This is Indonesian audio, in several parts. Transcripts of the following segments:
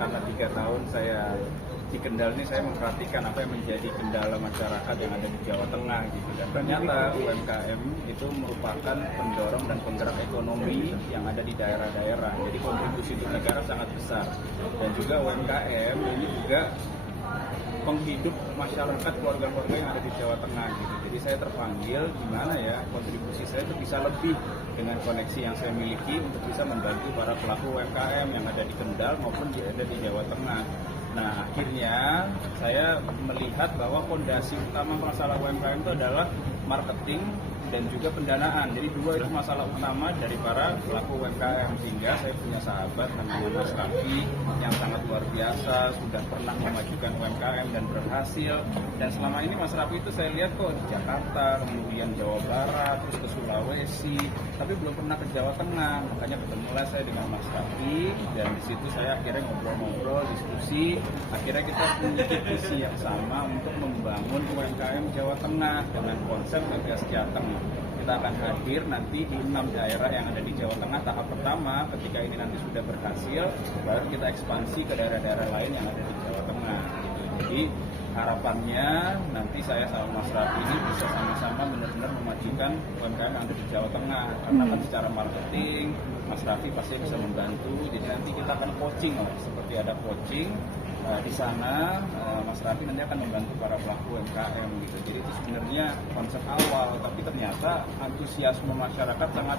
Karena 3 tahun saya di Kendal ini, saya memperhatikan apa yang menjadi kendala masyarakat yang ada di Jawa Tengah gitu. Dan ternyata UMKM itu merupakan pendorong dan penggerak ekonomi yang ada di daerah-daerah. Jadi kontribusi untuk negara sangat besar. Dan juga UMKM ini juga penghidup masyarakat, keluarga-keluarga yang ada di Jawa Tengah gitu. Jadi saya terpanggil gimana ya kontribusi saya itu bisa lebih dengan koneksi yang saya miliki untuk bisa membantu para pelaku UMKM yang ada di Kendal maupun yang ada di Jawa Tengah. Nah akhirnya saya melihat bahwa fondasi utama masalah UMKM itu adalah marketing dan juga pendanaan. Jadi dua itu masalah utama dari para pelaku UMKM, sehingga saya punya sahabat namanya Mas Raffi yang sangat luar biasa, sudah pernah memajukan UMKM dan berhasil. Dan selama ini Mas Raffi itu saya lihat kok di Jakarta, kemudian Jawa Barat, terus ke Sulawesi, tapi belum pernah ke Jawa Tengah. Makanya ketemulah saya dengan Mas Raffi, dan di situ saya akhirnya ngobrol-ngobrol, diskusi. Akhirnya kita punya visi yang sama untuk membangun UMKM Jawa Tengah dengan konsep Gas Jateng. Kita akan hadir nanti di 6 daerah yang ada di Jawa Tengah. Tahap pertama, ketika ini nanti sudah berhasil, baru kita ekspansi ke daerah-daerah lain yang ada di Jawa Tengah gitu. Jadi harapannya nanti saya sama Mas Raffi ini bisa sama-sama benar-benar memajukan UMKM yang ada di Jawa Tengah. Karena kan secara marketing Mas Raffi pasti bisa membantu. Jadi nanti kita akan coaching lah, seperti ada coaching. Di sana Mas Raffi nanti akan membantu para pelaku UMKM gitu. Jadi itu sebenarnya konsep awal, tapi ternyata antusiasme masyarakat sangat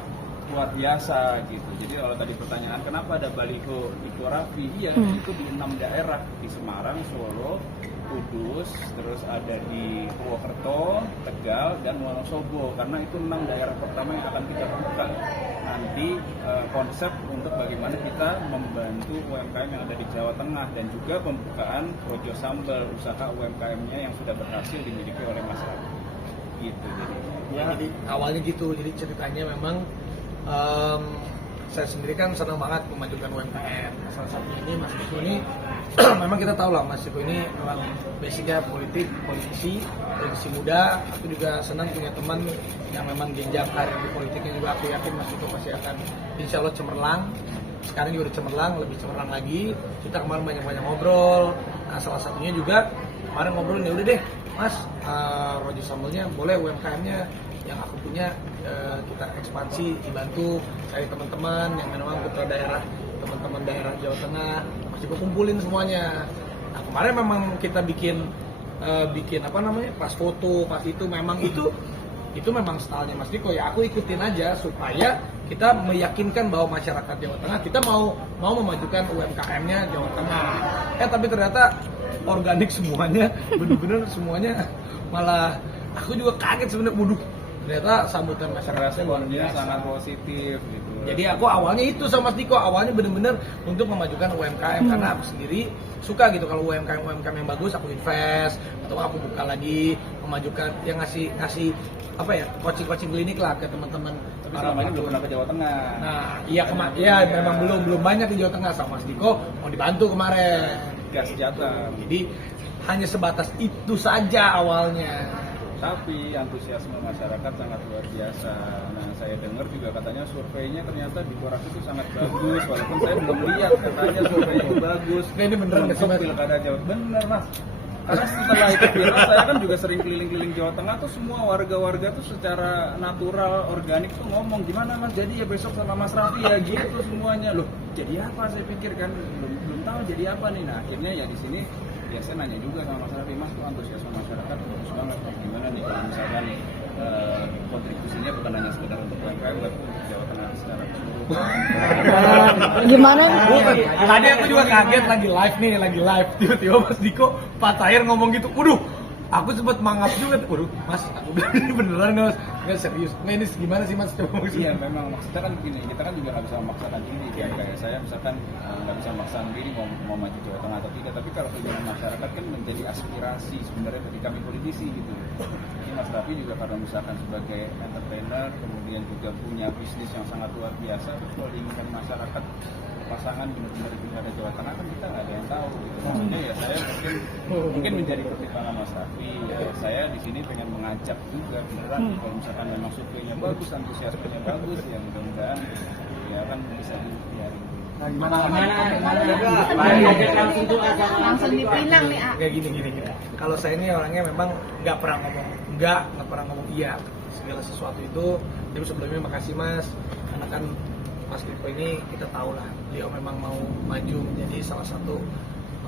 luar biasa gitu. Jadi kalau tadi pertanyaan kenapa ada baliho Ibu Raffi, iya itu di 6 daerah, di Semarang, Solo, Kudus, terus ada di Purwokerto, Tegal, dan Wonosobo. Karena itu 6 daerah pertama yang akan kita buka nanti konsep untuk bagaimana kita membantu UMKM yang ada di Jawa Tengah, dan juga pembukaan Projo Sambal, usaha UMKM-nya yang sudah berhasil dimiliki oleh masyarakat. Gitu jadi. Ya, jadi awalnya gitu. Jadi ceritanya memang saya sendiri kan senang banget memajukan UMKM. Salah satunya ini Mas Diko ini memang kita tahu lah Mas Diko ini memang basicnya politisi muda. Aku juga senang punya teman yang memang jenjang karir di politiknya juga. Aku yakin Mas Diko pasti akan insya Allah cemerlang. Sekarang juga udah cemerlang, lebih cemerlang lagi. Kita kemarin banyak-banyak ngobrol. Nah salah satunya juga kemarin ngobrol, ya udah deh Mas, Projo Sambalnya boleh UMKM-nya yang aku punya kita ekspansi, dibantu cari teman-teman yang memang ke daerah, teman-teman daerah Jawa Tengah, masih kumpulin semuanya. Nah kemarin memang kita bikin apa namanya, pas foto, pas itu memang itu memang stylenya Mas Diko ya, aku ikutin aja supaya kita meyakinkan bahwa masyarakat Jawa Tengah kita mau memajukan UMKM-nya Jawa Tengah. Tapi ternyata organik semuanya, bener-bener semuanya, malah aku juga kaget sebenarnya, ternyata sambutan masyarakatnya luar biasa, sangat positif gitu. Jadi aku awalnya itu sama Mas Diko, awalnya bener-bener untuk memajukan UMKM karena aku sendiri suka gitu kalau UMKM yang bagus aku invest, atau aku buka lagi memajukan yang ngasih apa ya, coaching klinik lah ke teman-teman. Tapi selama ini belum pernah ke Jawa Tengah. Nah iya memang belum banyak di Jawa Tengah. Sama Mas Diko mau dibantu kemarin Gas Jateng. Jadi hanya sebatas itu saja awalnya. Tapi antusiasme masyarakat sangat luar biasa. Nah, saya dengar juga katanya surveinya ternyata di Koras itu sangat bagus, walaupun saya belum lihat, katanya surveinya bagus. Nah, ini beneran nggak sih Mas? Pilkada Jawa, bener Mas. Karena setelah itu viral, saya kan juga sering keliling-keliling Jawa Tengah tuh, semua warga-warga tuh secara natural, organik tuh ngomong, gimana Mas, jadi ya besok sama Mas Raffi ya gitu semuanya. Loh, jadi apa, saya pikir kan belum tahu jadi apa nih. Nah, akhirnya ya di sini biasa nanya juga sama Mas Raffi, Mas tuh antusiasme masyarakat bagus banget, gimana nih kalau misalkan kontribusinya bukan hanya sekedar untuk UMKM, tapi untuk Jawa Tengah secara keseluruhan. Gimana? Tadi aku juga kaget lagi live, tiba-tiba Mas Diko Pak Tahir ngomong gitu, waduh, aku sempat mangap juga, waduh Mas, aku bilang ini beneran nggak Mas? Nggak serius, nggak ini gimana sih Mas? Coba Iya memang maksudnya kan begini, kita kan juga nggak bisa memaksakan diri, kayak saya misalkan nggak bisa memaksakan diri mau maju Jawa Tengah atau tidak, tapi kalau keinginan masyarakat kan menjadi aspirasi sebenarnya bagi kami politisi gitu. Jadi Mas Raffi juga karena misalkan sebagai entrepreneur, kemudian juga punya bisnis yang sangat luar biasa, terus kalau diinginkan masyarakat pasangan benar-benar di Pilkada Jawa Tengah kan kita nggak ada yang tahu gitu. Maksudnya ya saya mungkin menjadi pertimbangan Mas Raffi, ya saya di sini pengen mengajak juga beneran kalau misalkan memang surveinya bagus, antusiasmenya bagus, ya mudah-mudahan ya kan bisa dibiarin. Nah, gimana? Langsung dipinang nih, A. Kayak gini. Kalau saya ini orangnya memang nggak pernah ngomong nggak pernah ngomong iya. Segala sesuatu itu, jadi sebelumnya makasih Mas, karena kan Mas Diko ini kita tahu lah, beliau memang mau maju menjadi salah satu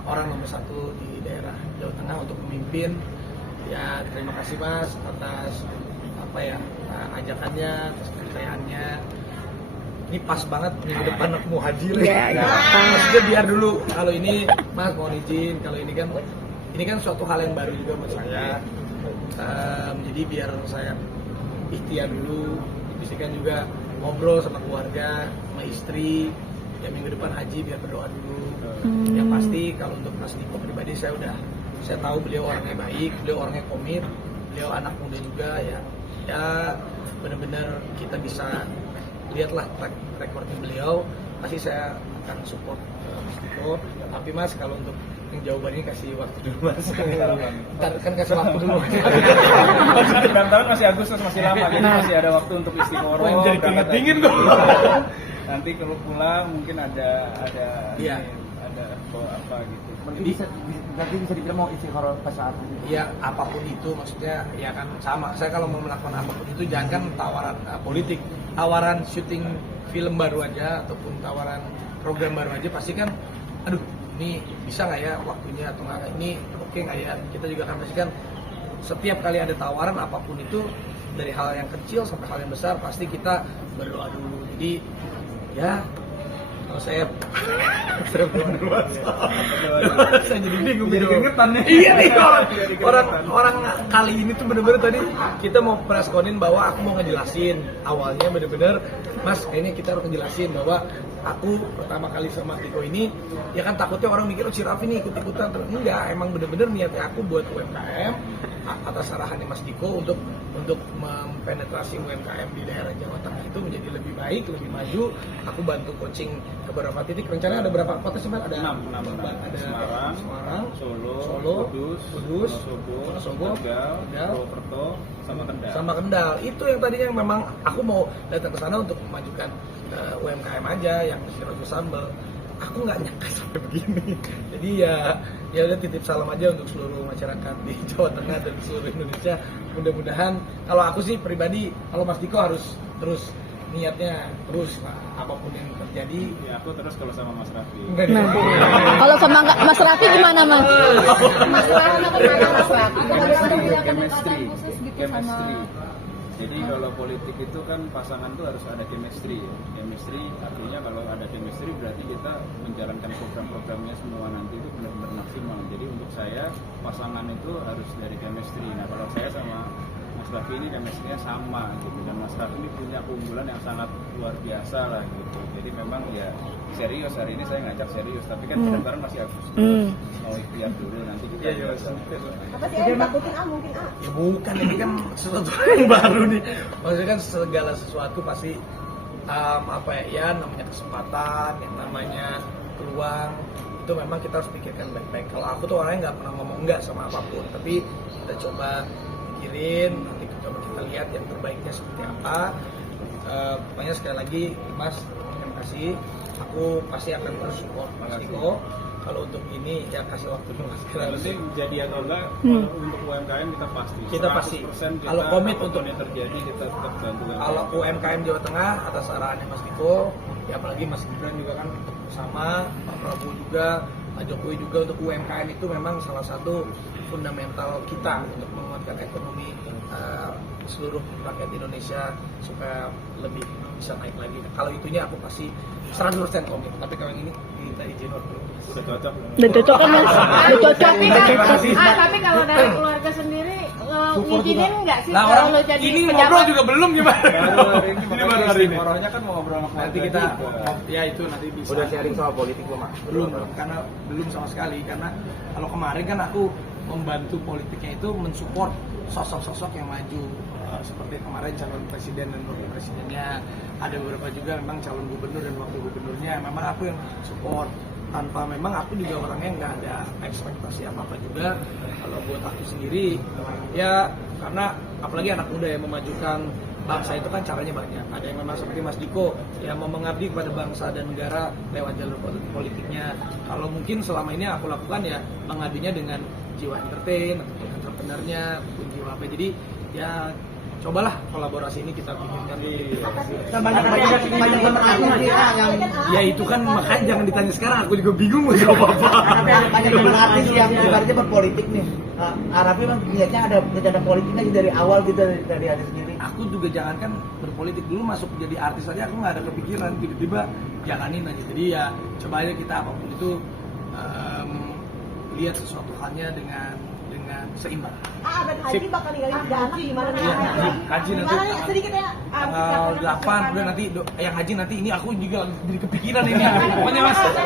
orang nomor 1 di daerah Jawa Tengah untuk memimpin. Ya terima kasih Mas atas ajakannya, atas kepercayaannya. Ini pas banget minggu depan aku mau haji lah. Maksudnya biar dulu kalau ini Mas mohon izin, kalau ini kan suatu hal yang baru juga buat saya. Jadi biar saya ikhtiar dulu, bisikan juga ngobrol sama keluarga, sama istri. Ya minggu depan haji biar berdoa dulu. Yang pasti kalau untuk Mas Diko pribadi saya tahu beliau orangnya baik, beliau orangnya komit, beliau anak muda juga ya benar-benar kita bisa lihatlah track recordnya beliau. Pasti saya akan support Mas Diko. Tapi Mas kalau untuk yang jawaban ini kasih waktu dulu Mas. Ntar kan kasih waktu dulu. Pendaftaran masih Agustus, masih lama, jadi masih ada waktu untuk istiqoroh. Jadi keringet dingin kok. Nanti kalau pulang mungkin ada Iya. ada apa gitu. Berarti bisa dibilang mau istiqoroh pas saat itu. Ya apapun itu maksudnya ya kan sama. Saya kalau mau melakukan apapun itu jangan kan tawaran politik, tawaran syuting film baru aja ataupun tawaran program baru aja pasti kan, aduh ini bisa nggak ya waktunya atau nggak, ini oke nggak ya. Kita juga kan pasti kan setiap kali ada tawaran apapun itu dari hal yang kecil sampai hal yang besar pasti kita berdoa dulu. Jadi ya kalau saya berdoa dulu saya jadi bingung jadi keringetan nih. Iya nih orang kali ini tuh bener-bener tadi kita mau preskonin bahwa aku mau ngejelasin awalnya bener-bener Mas kayaknya kita harus ngejelasin bahwa aku pertama kali sama Diko ini ya kan takutnya orang mikir si Raffi nih ikut-ikutan. Enggak, emang bener-bener niatnya aku buat UMKM atas arahannya Mas Diko untuk mempenetrasi UMKM di daerah Jawa Tengah itu menjadi lebih baik, lebih maju. Aku bantu coaching ke beberapa titik. Rencananya ada berapa kota sih, Mas? Ada 6. Ada Semarang, Solo, Kudus, Wonosobo, Tegal, Purwokerto, sama Kendal. Itu yang tadinya memang aku mau datang ke sana untuk memajukan UMKM aja yang Sirojo Sambal. Aku nggak nyangka sampai begini. Jadi ya udah titip salam aja untuk seluruh masyarakat di Jawa Tengah dan seluruh Indonesia. Mudah-mudahan kalau aku sih pribadi, kalau Mas Diko harus terus niatnya terus apapun yang terjadi. Ya aku terus kalau sama Mas Raffi. Kalau sama Mas Raffi gimana Mas? Mas Chemistry. Jadi kalau politik itu kan pasangan tuh harus ada chemistry. Chemistry artinya kalau ada chemistry berarti kita menjalankan program-programnya semua nanti itu benar-benar maksimal. Jadi untuk saya pasangan itu harus dari chemistry. Nah kalau saya sama Mas Raffi ini chemistry-nya sama gitu, dan Mas Raffi ini punya keunggulan yang sangat luar biasa lah gitu. Jadi memang ya serius, hari ini saya ngajak serius, tapi kan pendaftaran masih Agustus. Mau ikhtiar dulu nanti kita Apa sih yang takutin mungkin Ya bukan, ini kan sesuatu yang baru nih. Maksudnya kan segala sesuatu pasti namanya kesempatan, yang namanya peluang itu memang kita harus pikirkan baik-baik. Kalau aku tuh orangnya nggak pernah ngomong enggak sama apapun, tapi kita coba pikirin, nanti coba kita lihat yang terbaiknya seperti apa. Pokoknya sekali lagi Mas, terima kasih. Aku pasti akan terus support Mas Diko. Kalau untuk ini ya kasih waktu dulu Mas. Berarti jadi atau enggak untuk UMKM kita pasti. Kalau komit untuk yang terjadi kita tetap bantu UMKM. Kalau UMKM Jawa Tengah atas arahannya Mas Diko, ya apalagi Mas Gibran juga kan sama, Pak Prabowo juga, Pak Jokowi juga, untuk UMKM itu memang salah satu fundamental kita untuk menguatkan ekonomi seluruh rakyat Indonesia supaya lebih bisa naik lagi. Kalau itunya aku pasti 100% komit. Tapi kalau yang ini kita izin waktu. Sudah cocok. Udah cocok kan Mas? Udah cocok. Tapi kalau dari keluarga sendiri ngizinin nggak sih Nah, kalau orang lo jadi ini pejabat? ngobrol juga belum gimana? Baru hari ini. Orangnya kan mau ngobrol sama Nanti kita ya itu nanti bisa. Udah sharing soal politik belum, Mas? Belum, karena belum sama sekali. Karena kalau kemarin kan aku membantu politiknya itu mensupport sosok-sosok yang maju. Seperti kemarin calon presiden dan wakil presidennya, ada beberapa juga memang calon gubernur dan wakil gubernurnya, memang aku yang support. Tanpa memang aku juga orangnya nggak ada ekspektasi apa-apa juga. Kalau buat aku sendiri, ya karena apalagi anak muda yang memajukan bangsa itu kan caranya banyak. Ada yang memang seperti Mas Diko yang mau mengabdi kepada bangsa dan negara lewat jalur politiknya. Kalau mungkin selama ini aku lakukan ya mengabdinya dengan jiwa entertain, ataupun entrepreneurnya, ataupun jiwa apa. Jadi ya cobalah kolaborasi ini kita pikirkan. Banyak teman aku yang Ya itu kan makanya jangan ditanya sekarang, aku juga bingung mau jawab apa. banyak teman artis yang ibaratnya berpolitik nih. Arafi memang niatnya ada rencana politiknya dari awal gitu dari artis sendiri. Aku juga jangankan berpolitik dulu masuk jadi artis aja aku nggak ada kepikiran, tiba-tiba jalanin aja. Jadi ya coba aja kita apapun itu lihat sesuatu halnya dengan seimbang. Abang Haji bakal ninggalin anak gimana nih? Haji nanti Gimana nih sedikit ya? tanggal 8 udah nanti yang haji nanti ini aku juga jadi kepikiran ini. Pokoknya Mas. Terima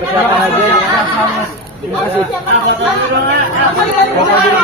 kasih. Terima kasih.